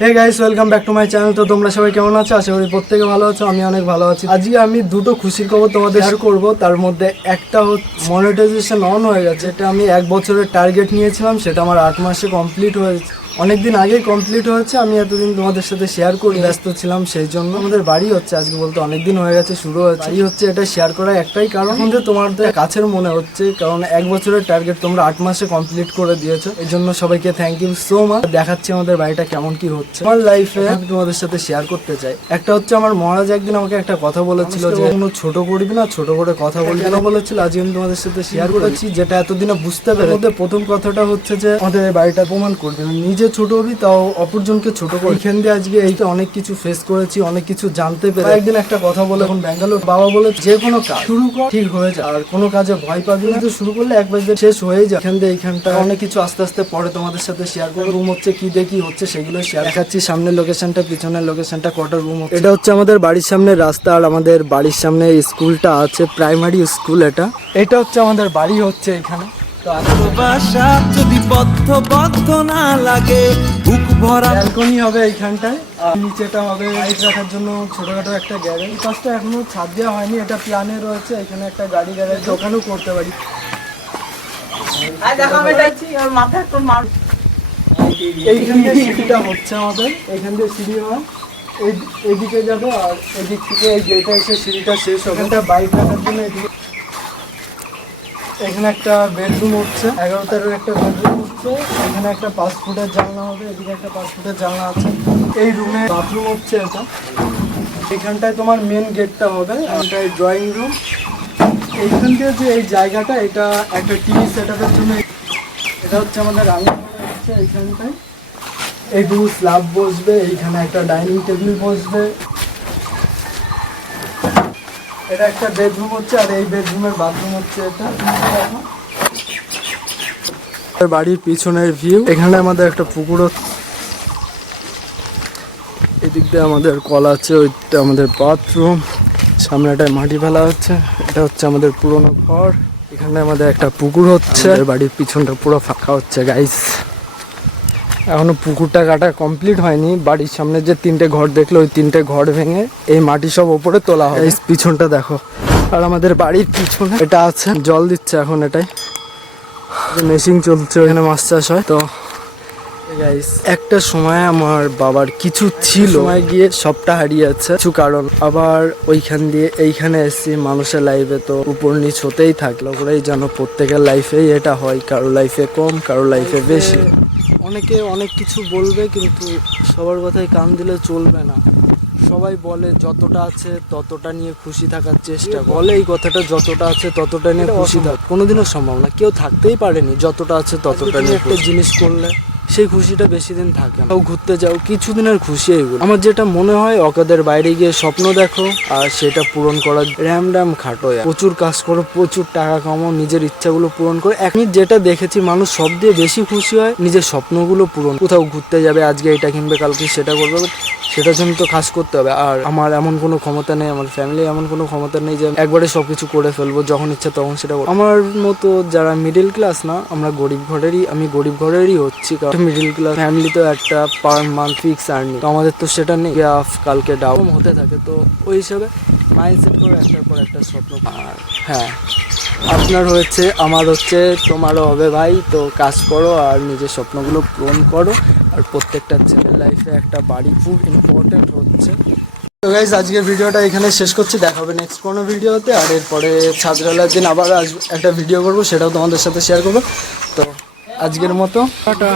Hey guys welcome back to my channel তো তোমরা সবাই কেমন আছো? আশা করি প্রত্যেকে ভালো আছো, আমি অনেক ভালো আছি। আজকে আমি দুটো খুশির খবর তোমাদের শেয়ার করব। তার মধ্যে একটা হচ্ছে মনিটাইজেশন অন হয়ে গেছে এটা আমি এক বছরের টার্গেট নিয়েছিলাম, সেটা আমার আট মাসে কমপ্লিট হয়েছে। অনেকদিন আগেই কমপ্লিট হয়েছে, আমি এতদিন তোমাদের সাথে শেয়ার করি, ব্যস্ত ছিলাম সেই জন্য। আমাদের বাড়ি হচ্ছে আজকে বলতে অনেকদিন হয়ে গেছে, শুরু হয়েছে। বাড়ি হচ্ছে এটা শেয়ার করার একটাই কারণ আমাদের তোমাদের কাছের মনে হচ্ছে, কারণ এক বছরের টার্গেট তোমরা আট মাসে কমপ্লিট করে দিয়েছ। এই জন্য সবাইকে থ্যাংক ইউ সো মাচ দেখাচ্ছি আমাদের বাড়িটা কেমন কি হচ্ছে। আমার লাইফে আমি তোমাদের সাথে শেয়ার করতে চাই। একটা হচ্ছে আমার মহারাজ একদিন আমাকে একটা কথা বলেছিল যে, কোনো ছোট করবি না, ছোট করে কথা বলবি না বলেছিল। আজকে আমি তোমাদের সাথে শেয়ার করেছি, যেটা এতদিনে বুঝতে পেরে মধ্যে প্রথম কথাটা হচ্ছে যে, আমাদের বাড়িটা প্রমাণ করবে। না। নিজে ছোট হবি তাও অপরজনকে ছোট করি। এখান দিয়ে আজকে এইটা অনেক কিছু ফেস করেছি অনেক কিছু জানতে পেরে। একদিন একটা কথা বলে এখন ব্যাঙ্গালোর। বাবা বলে যে কোনো কাজ শুরু কর ঠিক হয়ে যায় আর কোনো কাজে ভয় পাবি না। তো শুরু করলে একবার শেষ হয়ে যায়। এখান দিয়ে এইখানটা অনেক কিছু আস্তে আস্তে পরে তোমাদের সাথে শেয়ার করব। রুম হচ্ছে কি দেখি হচ্ছে সেগুলো শেয়ার দেখাচ্ছি। সামনের লোকেশনটা পিছনের লোকেশনটা কটা রুম এটা হচ্ছে আমাদের বাড়ির সামনে রাস্তা। আর আমাদের বাড়ির সামনে স্কুলটা আছে প্রাইমারি স্কুল এটা। এটা হচ্ছে আমাদের বাড়ি হচ্ছে এখানে। তো বদ্ধ বদ্ধ না লাগে। বুক ভরা। ব্যালকনি হবে এইখানটায়। আর নিচেটা হবে লাইট রাখার জন্য ছোটখাটো একটা গ্যারেজ কাজটা এখনও ছাদ দেওয়া হয়নি এটা প্ল্যানে রয়েছে এখানে একটা গাড়ি গ্যারেজ দোকানও করতে পারি। আর দেখো আমি যাচ্ছি ওর মাথা একটু মার। এইখান দিয়ে সিঁড়িটা হচ্ছে আমাদের এইখান দিয়ে সিঁড়ি হয়। এই এদিকে যাবে আর এদিক থেকে এই গেটে এসে সিঁড়িটা শেষ হবে। বাইক রাখার জন্য এদিকে এখানে একটা বেডরুম হচ্ছে এগারো তেরোর একটা বেডরুম হচ্ছে এখানে একটা পাঁচ ফুটের জানলা হবে, এদিকে একটা পাঁচ ফুটের জানলা আছে। এই রুমে বাথরুম হচ্ছে এটা। এখানটায় তোমার মেন গেটটা হবে, এখানটায় ড্রয়িং রুম এইখান থেকে যে এই জায়গাটা, এটা একটা টিভি সেট আপের জন্য এটা হচ্ছে আমাদের রান্না হচ্ছে এইখানটায়। এইটুকু স্ল্যাব বসবে, এইখানে একটা ডাইনিং টেবিল বসবে। এটা একটা বেডরুম হচ্ছে আর এই বেডরুমের বাথরুম হচ্ছে এটা। বাড়ির পিছনের ভিউ এখানে আমাদের একটা পুকুর। এদিক দিয়ে আমাদের কল আছে ওইটা আমাদের বাথরুম সামনেটায় মাটি ফেলা হচ্ছে, এটা হচ্ছে আমাদের পুরনো ঘর। এখানে আমাদের একটা পুকুর হচ্ছে। বাড়ির পিছনটা পুরো ফাঁকা হচ্ছে গাইস এখনও পুকুরটা কাটা কমপ্লিট হয়নি। বাড়ির সামনে যে তিনটে ঘর দেখল ওই তিনটে ঘর ভেঙে এই মাটি সব ওপরে তোলা হয় এই পিছনটা দেখো। আর আমাদের বাড়ির পিছনে এটা আছে। জল দিচ্ছে এখন এটাই। মেশিন চলছে ওখানে মাছ চাষ হয়। তো একটা সময় আমার বাবার কিছু ছিল। সময় গিয়ে সবটা হারিয়েছে কিছু কারণ। আবার ওইখান দিয়ে এইখানে এসেছি মানুষের লাইফে তো উপর নিচ হতেই থাকল ওরাই যেন প্রত্যেকের লাইফেই এটা হয়। কারও লাইফে কম কারও লাইফে বেশি। অনেকে অনেক কিছু বলবে কিন্তু সবার কথায় কান দিলে চলবে না। সবাই বলে যতটা আছে ততটা নিয়ে খুশি থাকার চেষ্টা বলে এই কথাটা যতটা আছে ততটা নিয়ে খুশি থাক। কোনোদিনও সম্ভব না। কেউ থাকতেই পারেনি যতটা আছে ততটা নিয়ে একটা জিনিস করলে সেই খুশিটা বেশি দিন থাকে না। ঘুরতে যাও, কিছুদিনের খুশি এগুলো। আমার যেটা মনে হয়, অকাদের বাইরে গিয়ে স্বপ্ন দেখো, আর সেটা পূরণ করার র্যাম ড্যাম খাটো প্রচুর কাজ করো, প্রচুর টাকা কামাও, নিজের ইচ্ছাগুলো পূরণ করো। আমি যেটা দেখেছি, মানুষ সব দিয়ে বেশি খুশি হয়, নিজের স্বপ্নগুলো পূরণ। কোথাও ঘুরতে যাবে, আজকে এটা কিনবে, কালকে সেটা করবে। সেটার জন্য তো কাজ করতে হবে। আর আমার এমন কোনো ক্ষমতা নেই, আমার ফ্যামিলি এমন কোনো ক্ষমতা নেই যে একবারে সব কিছু করে ফেলব, যখন ইচ্ছা তখন সেটা আমার মতো যারা মিডিল ক্লাস না, আমরা গরিব ঘরেরই, আমি গরিব ঘরেরই হচ্ছি। কারণ মিডিল ক্লাস ফ্যামিলি তো একটা পার মান্থ ফিক্স আর্নিং তো আমাদের তো সেটা নেই। কালকে ডাউন হতে থাকে। তো ওই হিসাবে মাইন্ডসেট করে একটার পর একটা স্বপ্ন। আর হ্যাঁ। আপনার হয়েছে, আমার হচ্ছে, তোমারও হবে ভাই, তো কাজ করো আর নিজের স্বপ্নগুলো পূরণ করো। আর প্রত্যেকটা ছেলের লাইফে একটা বাড়ি খুব ইম্পর্টেন্ট হচ্ছে। তো গাইজ আজকের ভিডিওটা এখানে শেষ করছি। দেখা হবে নেক্সট কোনো ভিডিওতে আর এরপরে ছাত্রালার দিন আবার একটা ভিডিও করব, সেটাও তোমাদের সাথে শেয়ার করব। তো আজকের মতো, টাটা।